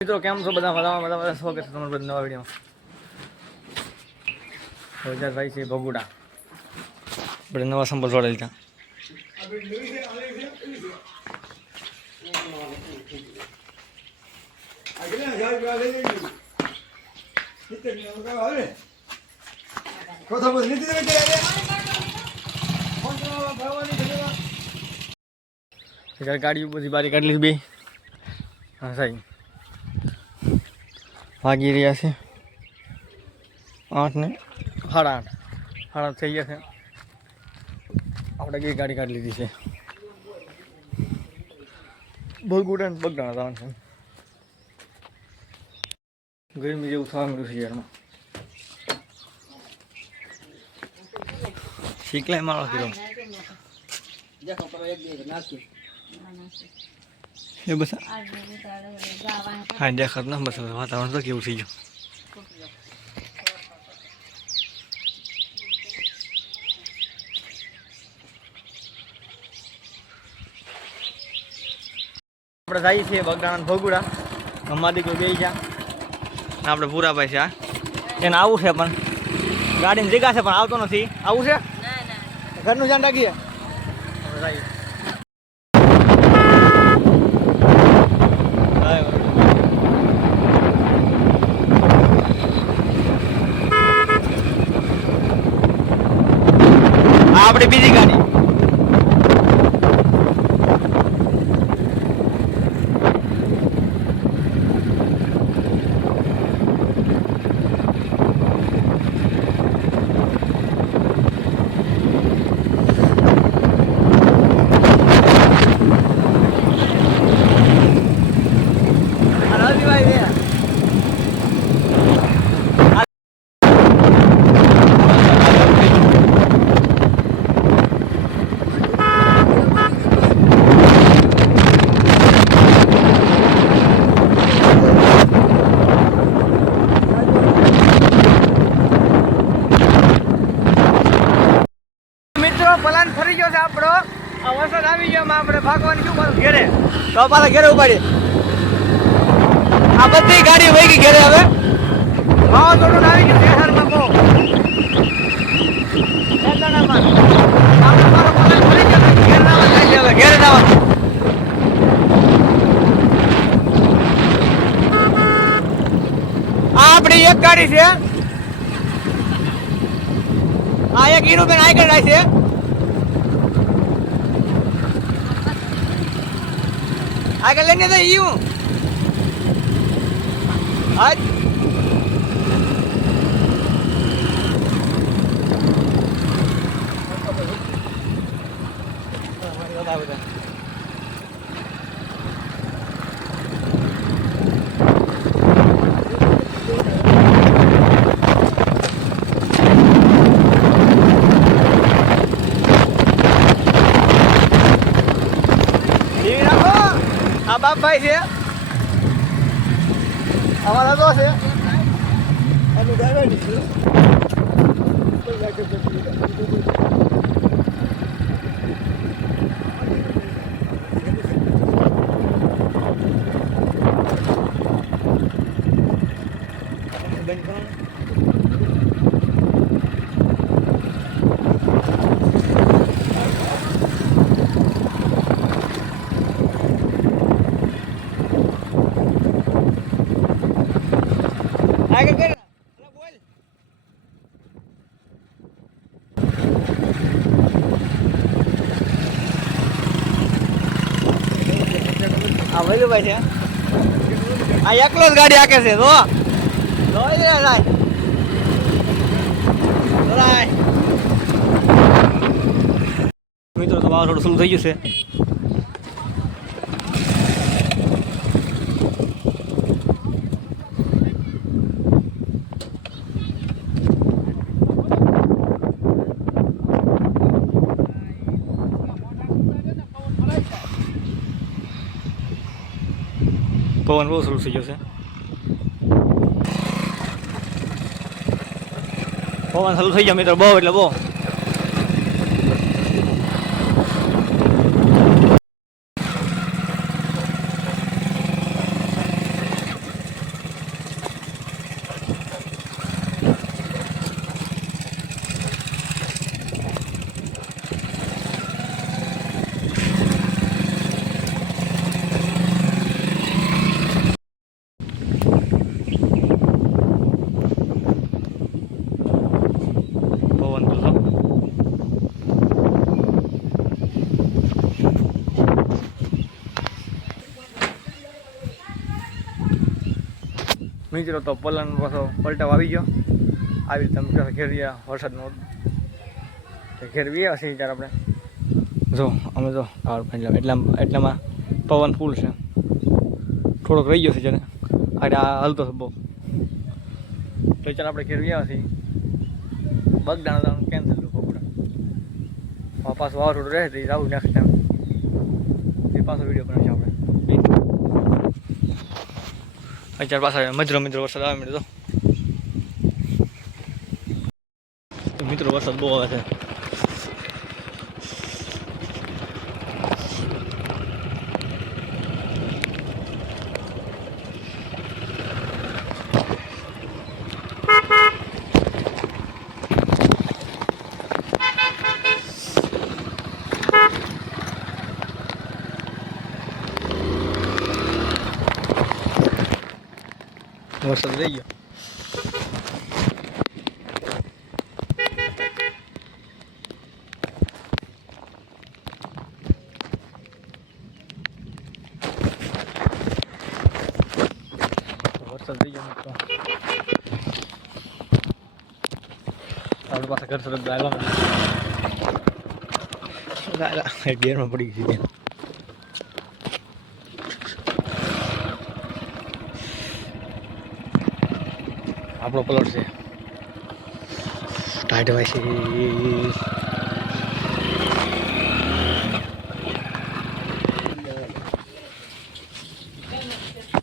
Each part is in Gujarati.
મિત્રો કેમ છો બધા મજામાં સ્વાગત છે તમારા બધા નવા વિડીયોમાં ભાઈ છે ભગુડા આપણે નવા સંપલ જોડેલ ત્યાં ગાડી બધી બારી કાઢી બે હા સાહેબ ભાગી રહ્યા છે 8 ને 8:30 થઈ ગયા છે આપણે બે ગાડી કાઢી લીધી છે ભગુડા ને બગડાણા જવાનું છે ગરમી જેવું થવા મળ્યું છે યારમાં શીખલાય મારો કીધો એ બસ હા દેખાત ના બસ વાતાવરણ તો કેવું થઈ ગયું આપણે જઈએ છીએ બગડાણા ભગુડા અમારી કોઈ બે જ્યાં આપણે પૂરાભાઈ છે આ એને આવું છે પણ ગાડીની જગ્યા છે પણ આવતો નથી આવું છે ઘરનું ધ્યાન રાખીએ આપણી બીજી ગાડી પ્લાન ફરી ગયો છે આપણો આ વરસાદ આવી ગયો આપણે ભાગવાની શું કરું ઘેરે તો પાછા ઘેરે ઉપાડી આ બધી ગાડી વહી ગઈ ઘેરે હવે વાવાઝોડું આવી ગયું શહેરમાં બહુ આપણે મારો પ્લાન ફરી ગયો ઘેર નાવા જાય હવે ઘેરે નાવા આ આપણી એક ગાડી છે આ એક હીરોબેન આગળ જાય છે આગળ લઈને તો ઈયું આજ આ બાપભાઈ છે અમારા તો છે એનું ડ્રાઈવર આગળ કર બોલ આ વૈલુભાઈ છે આ એકલો જ ગાડી આકે છે તો મિત્રો તો વાવાઝોડું શરૂ થઈ ગયું છે પવન બહુ શરૂ થઈ ગયો છે પવન શરૂ થઈ ગયો મિત્રો બહુ એટલે બહુ મિત્રો તો પલન પાછો પલટાવ આવી ગયો. આવી રીતે તમે ઘેર ગયા વરસાદનો ઘેર વ્યા છીએ ત્યારે આપણે જો અમે તો એટલામાં પવન ફૂલ છે. થોડોક રહી ગયો છે જ્યારે આ હલતો છે બહુ. તો ચાલ આપણે ઘેર વ્યા છીએ. બગદાણા કેન્સલ થયું ભોગુડા પાછું વાવાઝોડું રહે તો આવું નેક્સ્ટ ટાઈમ એ પાછો વિડીયો બનાવીશું આપણે. અત્યારે પાછા મિત્રો વરસાદ આવે મળે તો મિત્રો વરસાદ બહુ આવે છે. વરસાદ રહી ગયો. વરસાદ થઈ ગયો મિત્રો. આપણી પાસે ઘર સરસ ગાયલા એક ગેરમાં પડી ગઈ. આપણો પ્લોટ છે ટાઈટ હોય છે.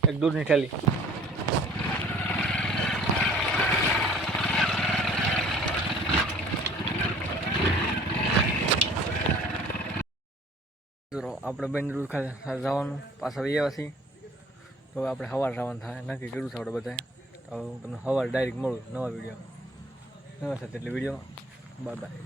એક દૂરની ઠેલી આપણે બેન દૂર ખાતે જવાનું પાછા આવ્યા છીએ. તો આપણે સવાર જવાનું થાય નક્કી કર્યું છે આપણે બધાએ. તો હું તમને સવારે ડાયરેક્ટ મળું નવા વિડીયો નવા સાથે એટલે વિડીયોમાં. Bye bye.